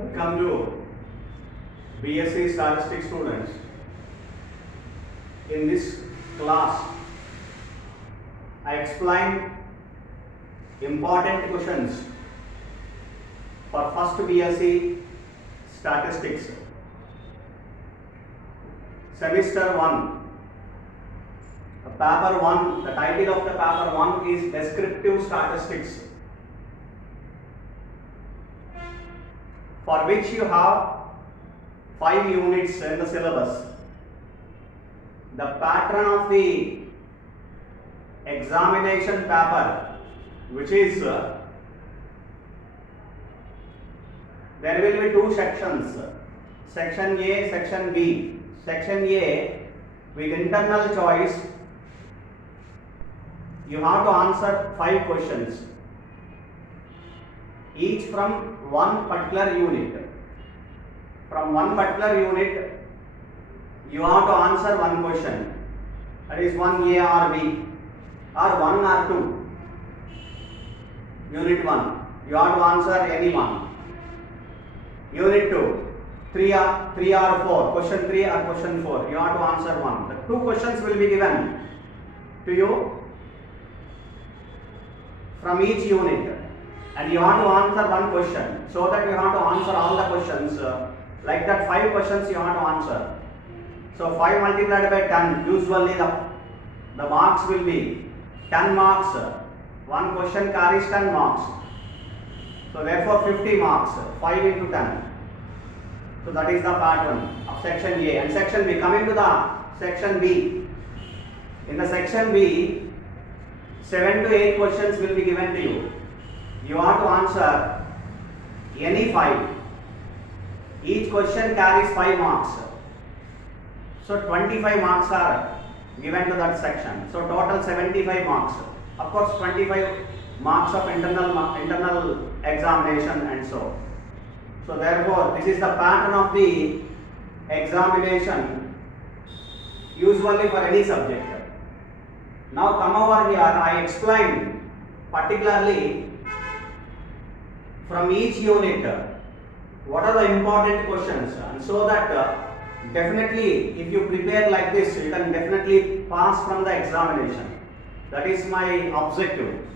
Welcome to BSc Statistics students. In this class, I explain important questions for first BSc Statistics. Semester 1. Paper 1, the title of the paper 1 is Descriptive Statistics, for which you have 5 units in the syllabus. The pattern of the examination paper, which is there will be two sections, section A, section B. Section A with internal choice, you have to answer 5 questions, each from one particular unit. From one particular unit, you have to answer one question, that is 1A or B, or 1 or 2. Unit 1, you have to answer any one. Unit 2, 3 or 4, question 3 or question 4, you have to answer one. The 2 questions will be given to you from each unit, and you have to answer one question, so that you have to answer all the questions. Like that, 5 questions you have to answer. So 5 multiplied by 10, usually the marks will be 10 marks. One question carries 10 marks. So therefore 50 marks, 5 into 10. So that is the pattern of section A. And section B, coming to the section B. In the section B, 7 to 8 questions will be given to you. You have to answer any 5. Each question carries 5 marks. So 25 marks are given to that section. So total 75 marks. Of course, 25 marks of internal examination and so. So therefore, this is the pattern of the examination usually for any subject. Now come over here, I explain particularly from each unit what are the important questions, and so that definitely if you prepare like this, you can definitely pass from the examination. That is my objective.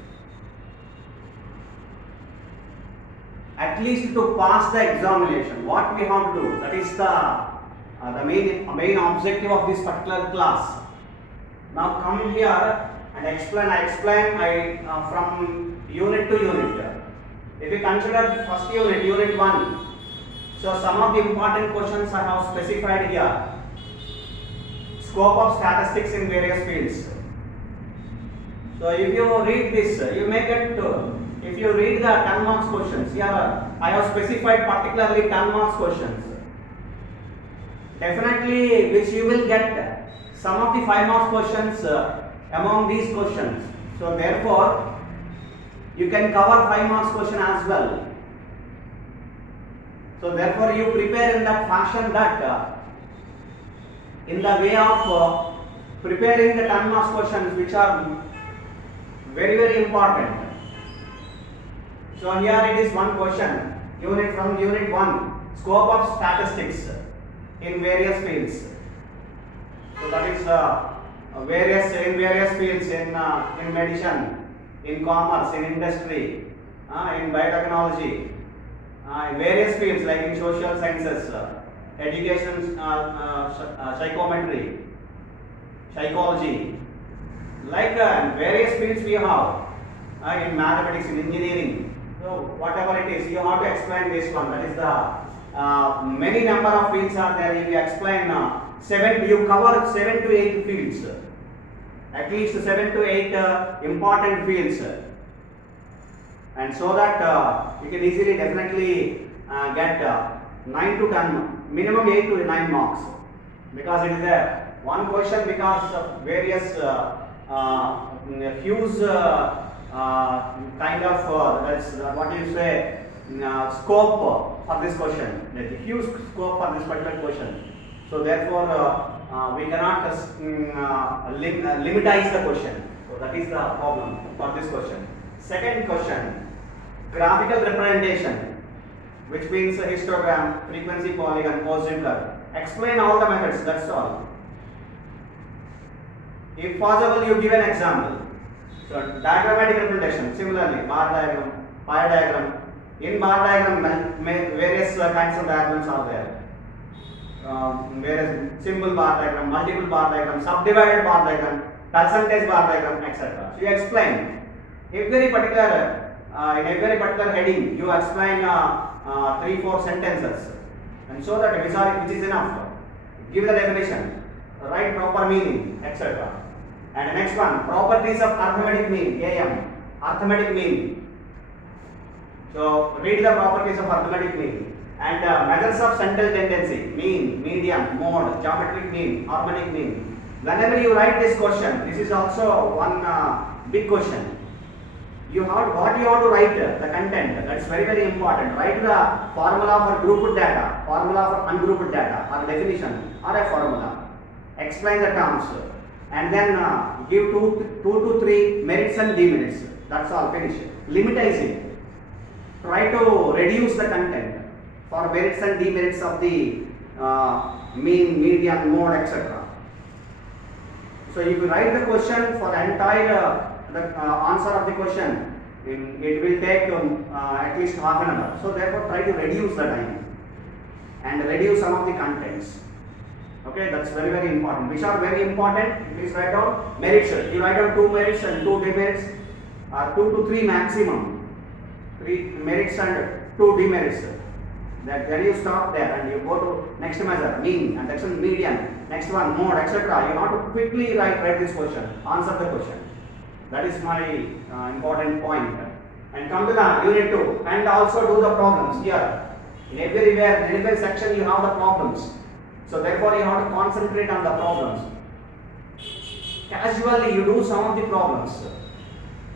At least to pass the examination, what we have to do, that is the main objective of this particular class. Now come here and explain. I explain from unit to unit. If you consider first unit, unit 1, so some of the important questions I have specified here. Scope of statistics in various fields. So if you read this, you may get if you read the 10 marks questions, here I have specified particularly 10 marks questions. Definitely which you will get some of the 5 marks questions among these questions. So therefore you can cover 5 marks question as well. So therefore you prepare in that fashion, that in the way of preparing the 10 marks questions, which are very, very important. So here it is one question, from unit 1, scope of statistics in various fields. So that is in various fields, in medicine, in commerce, in industry, in biotechnology, in various fields like in social sciences, education, psychometry, psychology, like various fields we have in mathematics, in engineering. So whatever it is, you have to explain this one. That is the many number of fields are there. If you explain you cover 7 to 8 fields, at least 7 to 8 important fields, and so that you can easily definitely get 9 to 10, minimum 8 to 9 marks, because it is there one question because of various huge kind of that's what you say scope for this question. There is a huge scope for this particular question. So therefore we cannot limitize the question. So that is the problem for this question. Second question, graphical representation. which means a histogram, frequency polygon, Gaussian curve. Explain all the methods, that's all. If possible, you give an example. So diagrammatic representation, similarly, bar diagram, pie diagram. In bar diagram, various kinds of diagrams are there. Various simple bar diagram, multiple bar diagram, subdivided bar diagram, percentage bar diagram, etc. So you explain. Every particular in every particular heading, you explain 3-4 sentences, and so that which is enough. Give the definition, write proper meaning, etc. And the next one, properties of arithmetic mean, AM, arithmetic mean. So read the properties of arithmetic mean. And methods of central tendency, mean, median, mode, geometric mean, harmonic mean. Whenever you write this question, this is also one big question. What you have to write, the content, that's very, very important. Write the formula for grouped data, formula for ungrouped data, or definition, or a formula. Explain the terms, and then give 2 to 3 merits and demerits. That's all, finish. Limitize it. Try to reduce the content for merits and demerits of the mean, median, mode, etc. So if you write the question for entire answer of the question, it will take at least half an hour. So therefore try to reduce the time and reduce some of the contents. Okay, that's very, very important. Which are very important, please write down merits. You write down 2 merits and 2 demerits, 2 to 3 maximum, 3 merits and 2 demerits. Then you stop there and you go to next measure, mean, and next one median, next one mode, etc. You have to quickly write this question, answer the question. That is my important point. And come to the unit 2 and also do the problems here. In every section you have the problems. So therefore you have to concentrate on the problems. Casually you do some of the problems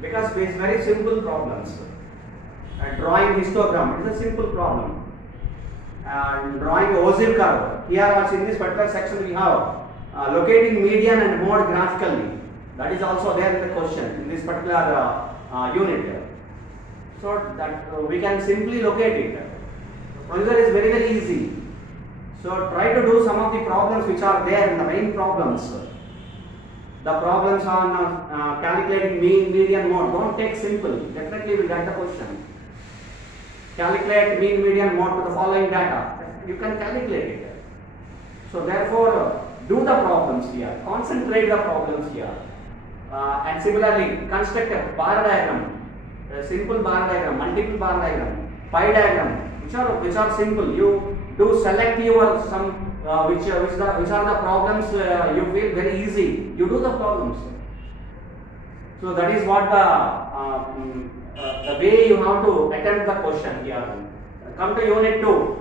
because it's very simple problems. Drawing histogram, it is a simple problem. Drawing a Gaussian curve. Here also in this particular section we have locating median and mode graphically. That is also there in the question in this particular unit. So that we can simply locate it. The procedure is very, very easy. So try to do some of the problems which are there in the main problems. The problems on calculating mean, median, mode. Don't take simple. Definitely you will get the question. Calculate mean, median, mode to the following data. You can calculate it. So therefore, do the problems here. Concentrate the problems here. And similarly, construct a bar diagram, a simple bar diagram, multiple bar diagram, pie diagram, which are simple. You do select your some which are the problems you feel very easy. You do the problems. So that is what the way you have to attempt the question here. Come to unit 2,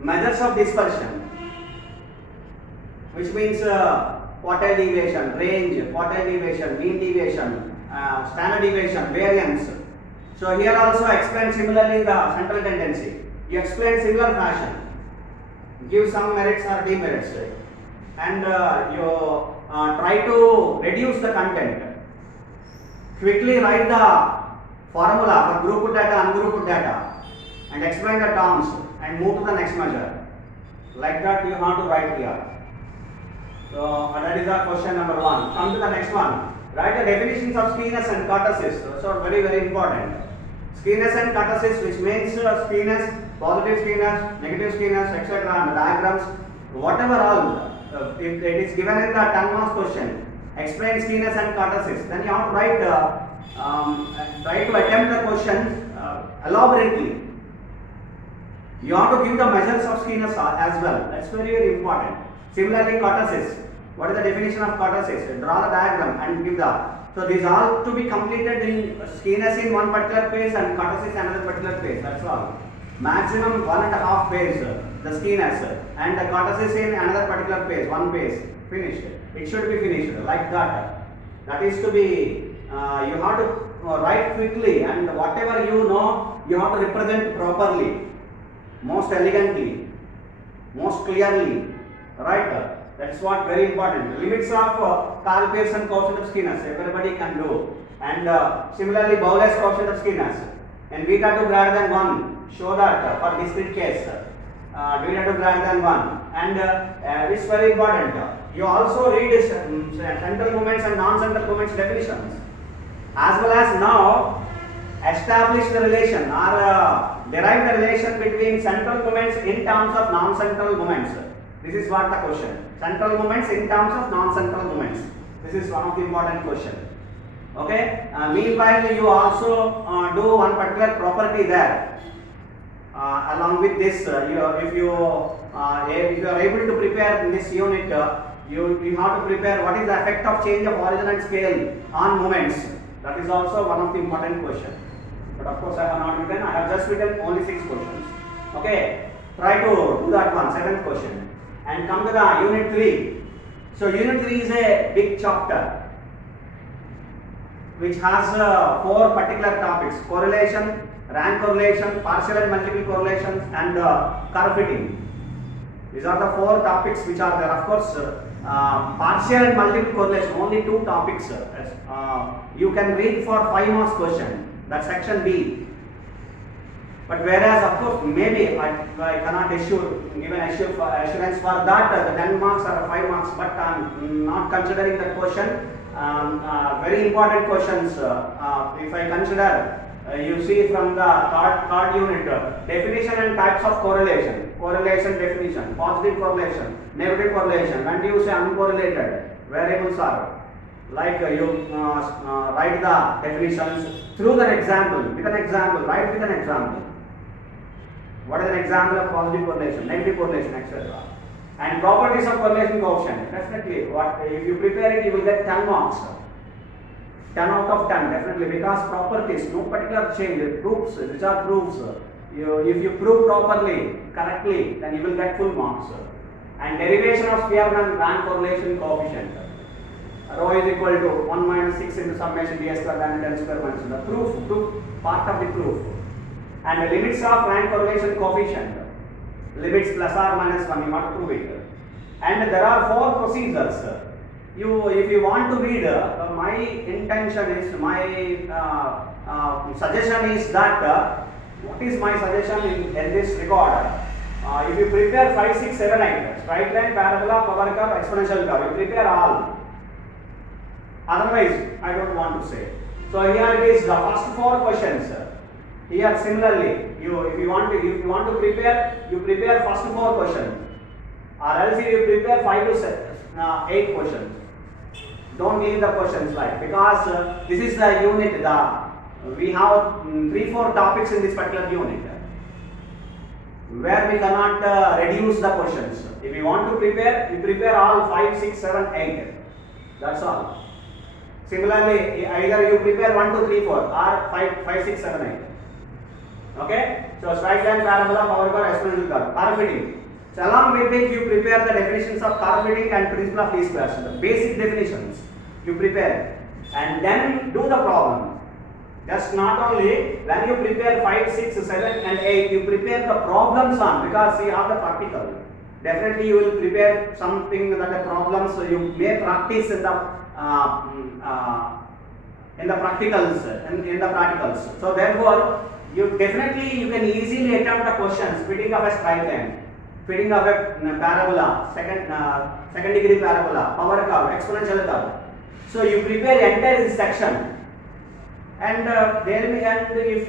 measures of dispersion, which means quartile deviation, range, quartile deviation, mean deviation, standard deviation, variance. So here also explain similarly the central tendency. You explain similar fashion. Give some merits or demerits, and you try to reduce the content. Quickly write the formula for grouped data, ungrouped data, and explain the terms and move to the next measure. Like that you have to write here. So that is the question number 1. Come to the next one. Write the definitions of skewness and kurtosis. So very, very important. Skewness and kurtosis, which means skewness, positive skewness, negative skewness, etc. and diagrams, whatever all. If it is given in the 10 marks question, explain skewness and kurtosis. Then you have to write, try to attempt the question elaborately. You have to give the measures of skewness as well. That's very, very important. Similarly, kurtosis. What is the definition of kurtosis? Draw the diagram and give the. So these all to be completed in skewness in one particular page and kurtosis another particular page. That's all. Maximum 1.5 page the skewness and the kurtosis in another particular page, 1 page. Finished. It should be finished like that. That is to be. You have to write quickly, and whatever you know, you have to represent properly, most elegantly, most clearly. Right? That's what very important. Limits of Karl Pearson coefficient of skewness, everybody can do. And similarly, Bowler's coefficient of skewness. and beta 2 greater than 1, show that for discrete case, beta 2 greater than 1, and it's very important. You also read this central moments and non-central moments definitions, as well as now establish the relation or derive the relation between central moments in terms of non-central moments. This is what the question. Central moments in terms of non-central moments. This is one of the important question. Okay. Meanwhile, you also do one particular property there. Along with this, if you are able to prepare this unit, you have to prepare what is the effect of change of origin and scale on moments. That is also one of the important question. But of course, I have not written. I have just written only 6 questions. Okay. Try to do that one, 7th question, and come to the unit 3. So unit 3 is a big chapter which has 4 particular topics: correlation, rank correlation, partial and multiple correlations, and curve fitting. These are the 4 topics which are there. Of course, partial and multiple correlation, only 2 topics. You can read for 5 marks question. That's section B. But whereas, of course, maybe I cannot give an assurance for that, the 10 marks or 5 marks, but I am not considering that question. Very important questions. If I consider, you see from the third unit, definition and types of correlation, correlation definition, positive correlation, negative correlation. When do you say uncorrelated? Variables are like you write the definitions through an example, with an example, write with an example. What is an example of positive correlation, negative correlation, etc. And properties of correlation coefficient. Definitely, if you prepare it, you will get 10 marks. 10 out of 10, definitely, because properties, no particular change, proofs, which are proofs. If you prove properly, correctly, then you will get full marks. And derivation of Spearman rank correlation coefficient. Rho is equal to 1 minus 6 into summation d square and 10 square minus the proof, part of the proof. And the limits of rank correlation coefficient, limits plus or minus 1, you have to prove it. And there are 4 procedures. If you want to read, my intention is, my suggestion is that, what is my suggestion in this regard? If you prepare 5, 6, 7, 8, straight line, parabola, power curve, exponential curve, you prepare all. Otherwise, I don't want to say. So here it is the first 4 questions. Here similarly, if you want to prepare, you prepare first 4 questions, or else you prepare 5 to 8 questions. Don't leave the questions like, because this is the unit. We have 3-4 topics in this particular unit where we cannot reduce the questions. If you want to prepare, you prepare all 5, 6, 7, 8. That's all. Similarly, either you prepare 1, 2, 3, 4 or 5, 6, 7, 8. Okay? So straight line, parabola, power curve, exponential curve, curve fitting. So along with it, you prepare the definitions of curve fitting and principle of least squares. The basic definitions you prepare, and then do the problem. Just not only when you prepare 5, 6, 7, and 8, you prepare the problems on, because you have the practical. Definitely, you will prepare something that the problems you may practice in the practicals. So therefore, you can easily attempt the questions fitting of a straight line, fitting of a parabola, second degree parabola, power curve, exponential curve. So you prepare entire this section, and if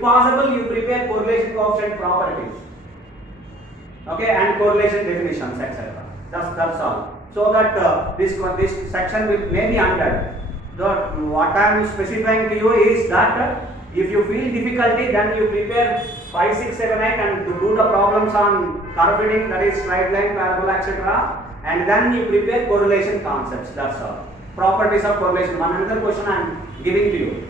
possible, you prepare correlation coefficient properties, okay, and correlation definitions, etc. That's all. So that this section may be under. What I am specifying to you is that if you feel difficulty, then you prepare 5, 6, 7, 8 and to do the problems on curve fitting, that is straight line, parabola, etc. And then you prepare correlation concepts. That's all. Properties of correlation. One another question I am giving to you.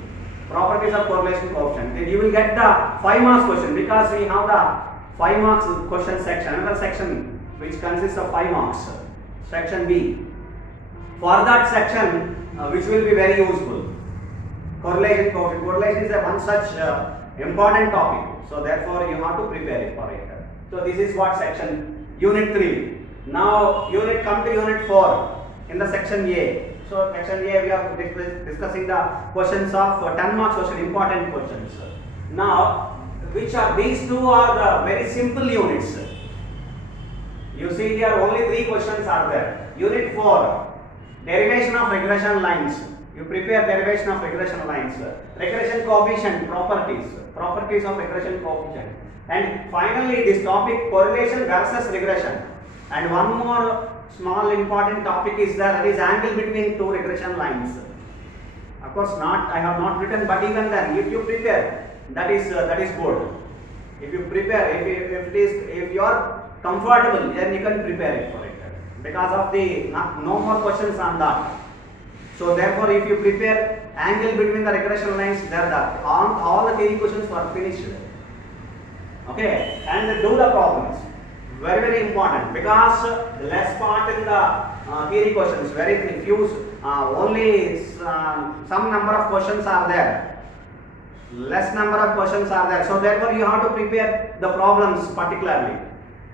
Properties of correlation coefficient. Then you will get the 5 marks question, because we have the 5 marks question section. Another section which consists of 5 marks. Section B. For that section, which will be very useful. Correlation coefficient. Correlation is one such important topic. So therefore, you have to prepare it for it. So this is what section unit 3. Now come to unit 4 in the section A. So section A, we are discussing the questions of 10 marks question, important questions. Now, which are these two are the very simple units. You see here only 3 questions are there. Unit 4, derivation of regression lines. You prepare derivation of regression lines. Regression coefficient properties. Properties of regression coefficient. And finally this topic correlation versus regression. And one more small important topic is there, that is angle between two regression lines. Of course I have not written, but even then if you prepare, that is good. If you prepare, if you are comfortable, then you can prepare it for it, because of the no more questions on that. So therefore if you prepare angle between the regression lines, there all the theory questions were finished. Okay, and do the problems. Very, very important, because the less part in the theory questions, very few, only some number of questions are there. Less number of questions are there. So therefore you have to prepare the problems particularly.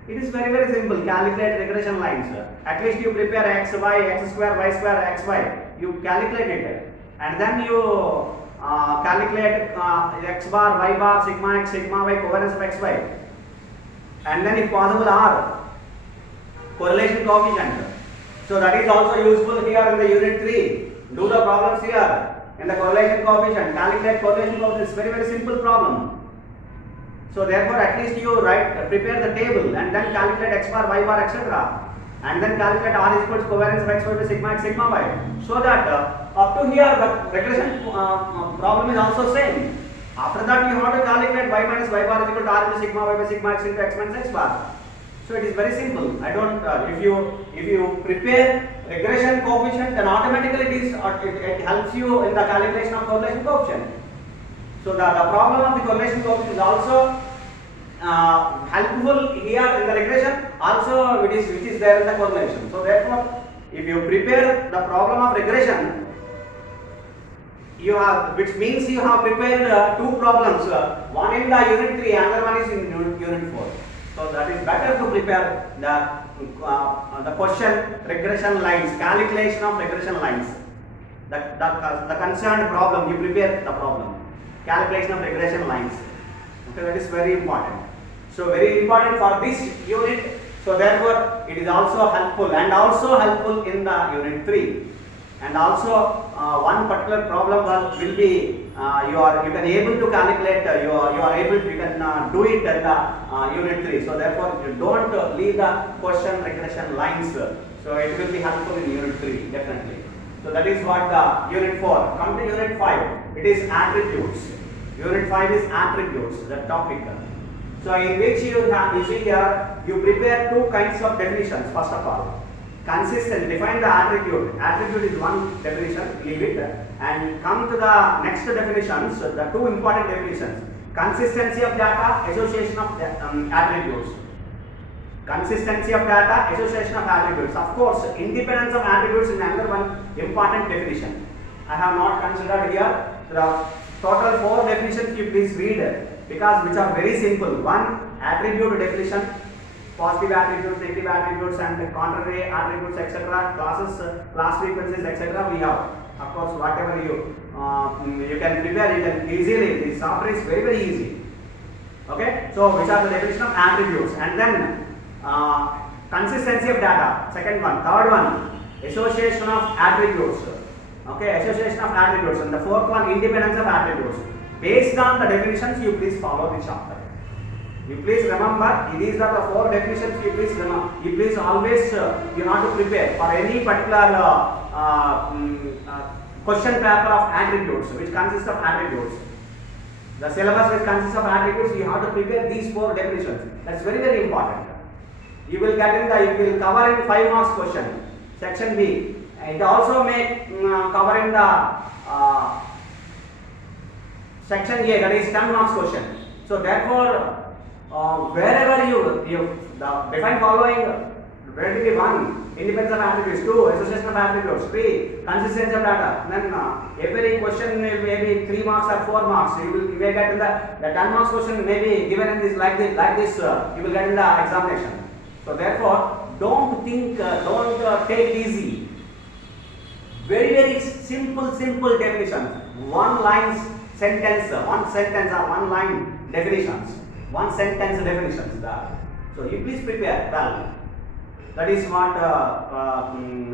It is very, very simple. Calculate regression lines. At least you prepare x, y, x square, y square, x, y. You calculate it, and then you calculate x bar, y bar, sigma x, sigma y, covariance of x, y. And then if possible R, correlation coefficient. So that is also useful here in the unit 3. Do the problems here in the correlation coefficient. Calculate correlation coefficient. It's very, very simple problem. So therefore at least you prepare the table and then calculate x bar, y bar, etc. And then calculate R is equals covariance of x by sigma x, sigma y. So that up to here the regression problem is also same. After that you have to calculate y minus y bar is equal to R into sigma y by sigma x into x minus x bar. So it is very simple. I don't. If you prepare regression coefficient, then automatically it helps you in the calculation of correlation coefficient. So the problem of the correlation coefficient is also helpful here in the regression. Also which is there in the correlation. So therefore, if you prepare the problem of regression, which means you have prepared 2 problems, one in the unit 3, another one is in unit 4. So that is better to prepare the question regression lines, calculation of regression lines. The concerned problem, you prepare the problem, calculation of regression lines. Okay, that is very important. So very important for this unit. So therefore it is also helpful, and also helpful in the unit 3. And also one particular problem will be you can able to calculate, you can do it in the unit 3. So therefore you don't leave the question regression lines. So it will be helpful in unit 3 definitely. So that is what the unit 4. Come to unit 5. It is attributes. Unit 5 is attributes, the topic. So in which you see here, you prepare 2 kinds of definitions. First of all, consistent, define the attribute. Attribute is one definition, leave it, and come to the next definitions, the 2 important definitions. Consistency of data, association of attributes. Consistency of data, association of attributes. Of course, independence of attributes is another one important definition. I have not considered here. The total 4 definitions you please read, because which are very simple. One, attribute definition, positive attributes, negative attributes, and contrary attributes, etc. Classes, class frequencies, etc. we have. Of course, whatever you can prepare it easily. The software is very, very easy. Okay, so which are the definition of attributes, and then consistency of data. Second one. Third one, association of attributes. Okay, association of attributes, and the fourth one, independence of attributes. Based on the definitions, you please follow the chapter. You please remember, these are the 4 definitions. You please remember. You please always you have to prepare for any particular question paper of attributes, which consists of attributes. The syllabus which consists of attributes, you have to prepare these 4 definitions. That's very, very important. You will get in the, you will cover in 5 marks question, section B. It also may cover in the section A, that is 10 marks question. So therefore, wherever you define following, where to be 1, independence of attributes, 2, association of attributes, 3, consistency of data. Then every question may be 3 marks or 4 marks. You may get in the 10 marks question may be given in this like this. You will get in the examination. So therefore, don't think, don't take it easy. Very, very simple definition. 1 lines sentence, one sentence or one line definitions, one sentence definitions there. So you please prepare well. That is what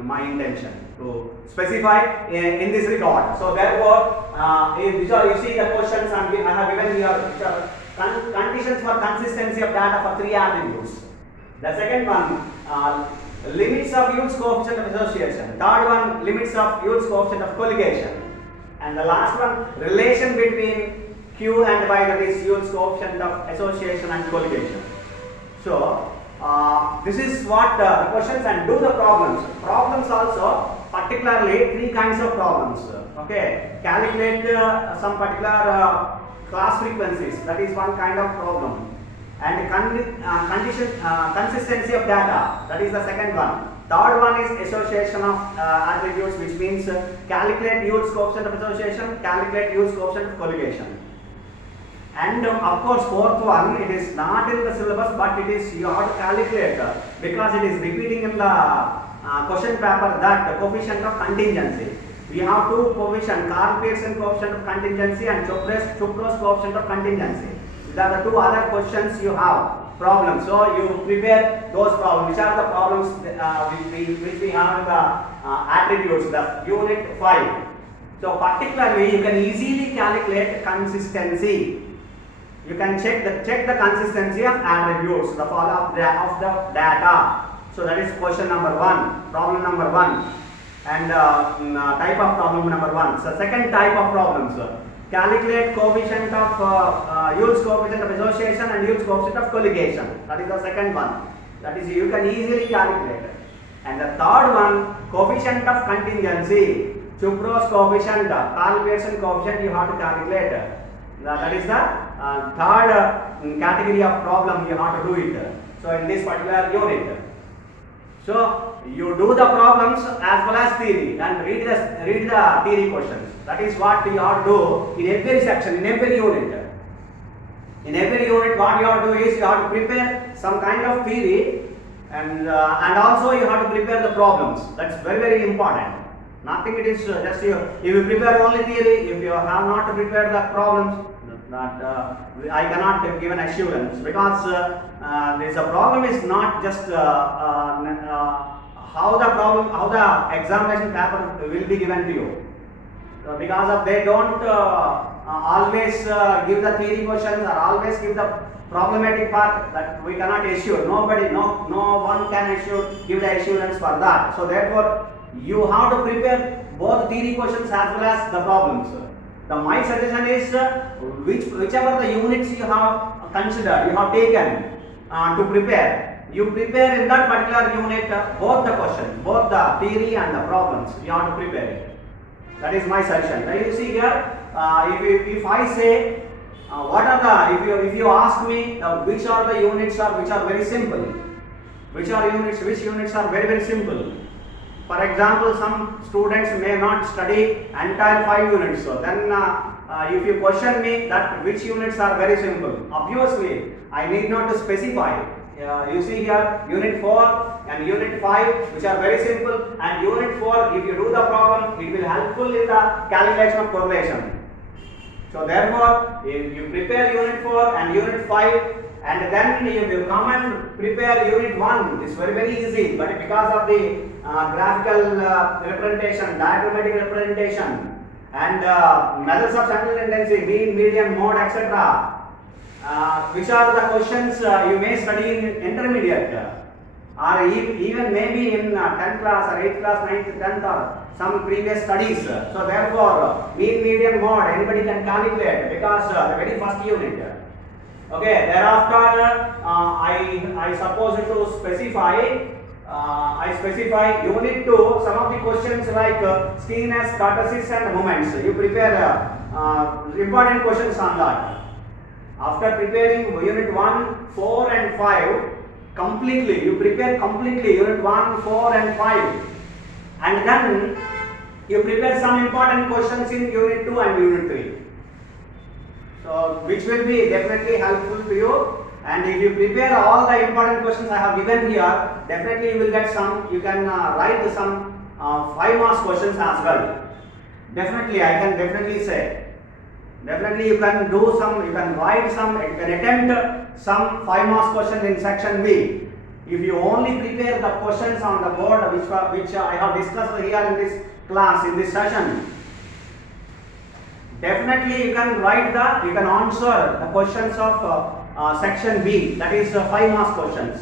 my intention to specify in this regard. So therefore, these are, you see the questions and I have given here which are conditions for consistency of data for three attributes. The second one, limits of Ewell's coefficient of association. Third one, limits of Ewell's coefficient of colligation. And the last one, relation between Q and Y, that is Ewell's coefficient of association and colligation. So this is what the questions, and do the problems. Problems also, particularly three kinds of problems. Okay, calculate some particular class frequencies. That is one kind of problem. And consistency of data. That is the second one. Third one is association of attributes, which means calculate Ewell's coefficient of association, calculate Ewell's coefficient of colligation. And of course, fourth one, it is not in the syllabus, but it is you have to calculate because it is repeating in the question paper, that the coefficient of contingency. We have two coefficients, Karl Pearson coefficient of contingency and Chuprow's coefficient of contingency. These are the two other questions you have problems. So you prepare those problems. Which are the problems which we have in the attributes, the unit 5. So particularly you can easily calculate consistency. You can check the consistency of attributes, the fall of the data. So that is question number 1, problem number 1, and type of problem number 1. So second type of problems, calculate coefficient of Ewell's coefficient of association and Ewell's coefficient of colligation. That is the second one. That is you can easily calculate. And the third one, coefficient of contingency, Chuprow's coefficient, Karl Pearson coefficient, you have to calculate. That is the third category of problem you have to do it. So in this particular unit. So you do the problems as well as theory and read the theory questions. That is what you have to do in every section, in every unit. In every unit, what you have to do is you have to prepare some kind of theory, and also you have to prepare the problems. That's very, very important. Nothing it is just you. If you prepare only theory, if you have not prepared the problems, I cannot give an assurance, because this problem is not just how the examination paper will be given to you. So because of they don't always give the theory questions or always give the problematic part, that we cannot assure. No one can give the assurance for that. So therefore, you have to prepare both theory questions as well as the problems. My suggestion is whichever the units you have considered, you have taken to prepare, you prepare in that particular unit both the questions, both the theory and the problems. You have to prepare it. That is my suggestion. Now you see here, if I say what are the, if you ask me which are the units which are very simple, which units are very, very simple. For example, some students may not study entire 5 units. So then if you question me that which units are very simple, obviously I need not to specify. You see here unit 4 and unit 5 which are very simple, and unit 4, if you do the problem, it will helpful in the calculation of correlation. So therefore, if you prepare unit 4 and unit 5, and then if you come and prepare unit 1, it's very, very easy, but because of the graphical representation, diagrammatic representation, and measures of central tendency, mean, median, mode, etc., which are the questions you may study in intermediate, or even maybe in 10th class or 8th class, 9th, 10th, or some previous studies. So therefore, mean, median, mode, anybody can calculate, because the very first unit. Okay, thereafter I suppose to specify, I specify unit 2, some of the questions like steeriness, kurtosis and moments. You prepare important questions on that. After preparing unit 1, 4 and 5 completely, you prepare completely unit 1, 4 and 5, and then you prepare some important questions in unit 2 and unit 3. So which will be definitely helpful to you, and if you prepare all the important questions I have given here, definitely you will get some, you can write some 5 marks questions as well. Definitely, I can definitely say. Definitely you can do some, you can write some, you can attempt some 5 marks question in section B. If you only prepare the questions on the board which I have discussed here in this class, in this session, definitely you can you can answer the questions of section B, that is 5 marks questions.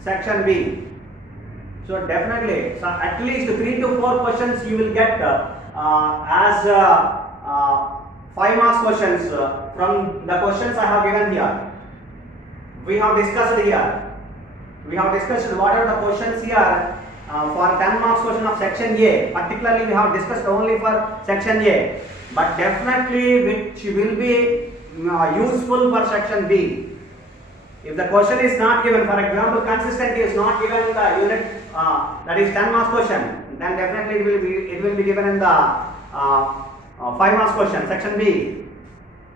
Section B. So definitely, so at least 3 to 4 questions you will get as 5 marks questions from the questions I have given here. We have discussed here. We have discussed what are the questions here for 10 marks question of section A. Particularly we have discussed only for section A. But definitely which will be useful for section B. If the question is not given, for example, consistency is not given in the unit that is 10 marks question, then definitely it will be given in the 5 marks question, section B.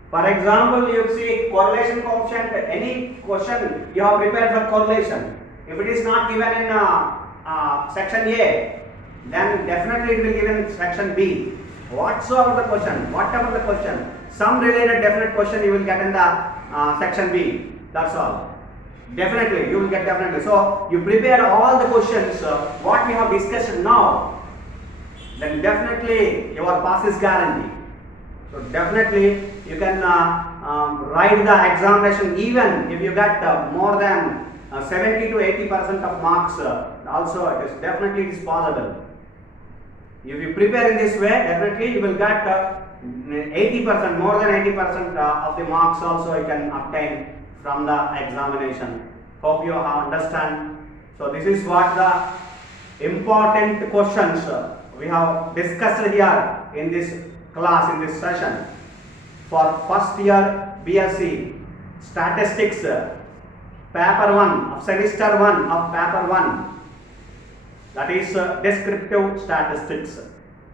For example, you see correlation coefficient, any question you have prepared for correlation. If it is not given in section A, then definitely it will be given in section B. Whatever the question, some related definite question you will get in the section B. That's all. Definitely, you will get definitely. So, you prepare all the questions what we have discussed now, then definitely your pass is guaranteed. So, definitely you can write the examination even if you get more than 70 to 80% of marks. Also, it is definitely possible. If you prepare in this way, definitely you will get 80%, more than 80% of the marks also you can obtain from the examination. Hope you understand. So this is what the important questions we have discussed here in this class, in this session. For first year BSc Statistics, paper 1 of semester 1 of paper 1, that is descriptive statistics.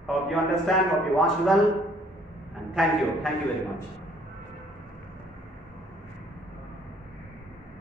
Hope you understand, hope you watched well, and thank you very much.